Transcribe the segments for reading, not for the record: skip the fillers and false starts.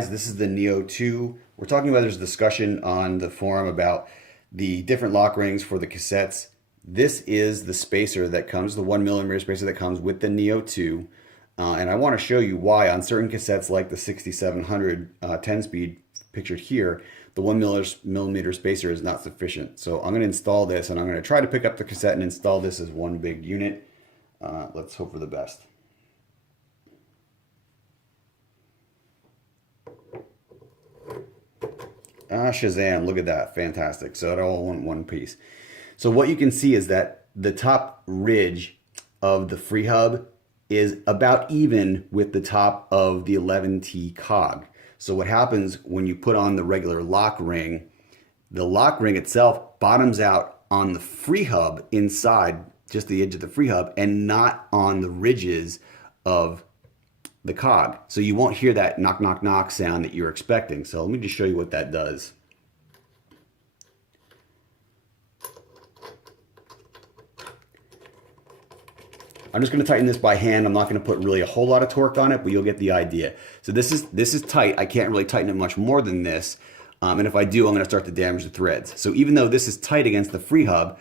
This is the Neo 2. We're talking about there's a discussion on the forum about the different lock rings for the cassettes. This is the spacer that comes, the 1mm spacer that comes with the Neo 2. And I want to show you why on certain cassettes like the 6700 10-speed pictured here, the 1mm spacer is not sufficient. So I'm going to install this and I'm going to try to pick up the cassette and install this as one big unit. Let's hope for the best. Shazam, look at that, fantastic. So it all went one piece. So what you can see is that the top ridge of the freehub is about even with the top of the 11T cog. So what happens when you put on the regular lock ring, the lock ring itself bottoms out on the freehub inside, just the edge of the freehub, and not on the ridges of the cog. So you won't hear that knock, knock, knock sound that you're expecting. So let me just show you what that does. I'm just going to tighten this by hand. I'm not going to put really a whole lot of torque on it, but you'll get the idea. So this is tight. I can't really tighten it much more than this. And if I do, I'm going to start to damage the threads. So even though this is tight against the freehub,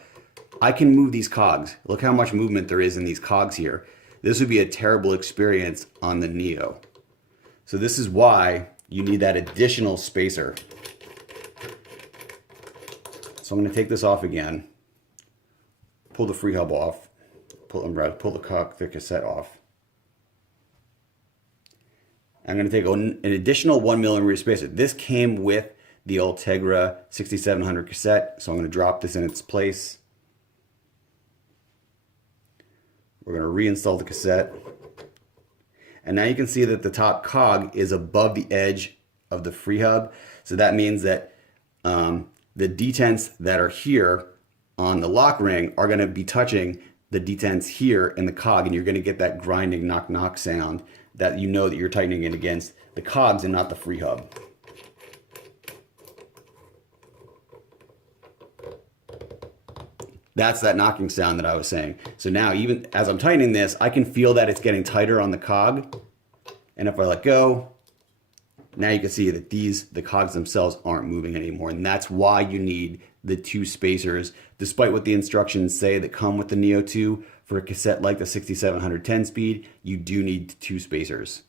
I can move these cogs. Look how much movement there is in these cogs here. This would be a terrible experience on the Neo. So this is why you need that additional spacer. So I'm going to take this off again, pull the freehub off, pull the cassette off. I'm going to take an additional 1mm spacer. This came with the Ultegra 6700 cassette, so I'm going to drop this in its place. We're going to reinstall the cassette. And now you can see that the top cog is above the edge of the freehub. So that means that the detents that are here on the lock ring are going to be touching the detents here in the cog, and you're going to get that grinding knock knock sound that you know that you're tightening it against the cogs and not the freehub. That's that knocking sound that I was saying. So now, even as I'm tightening this, I can feel that it's getting tighter on the cog. And if I let go, now you can see that the cogs themselves aren't moving anymore. And that's why you need the two spacers, despite what the instructions say that come with the Neo 2. For a cassette like the 6700 10-speed, you do need two spacers.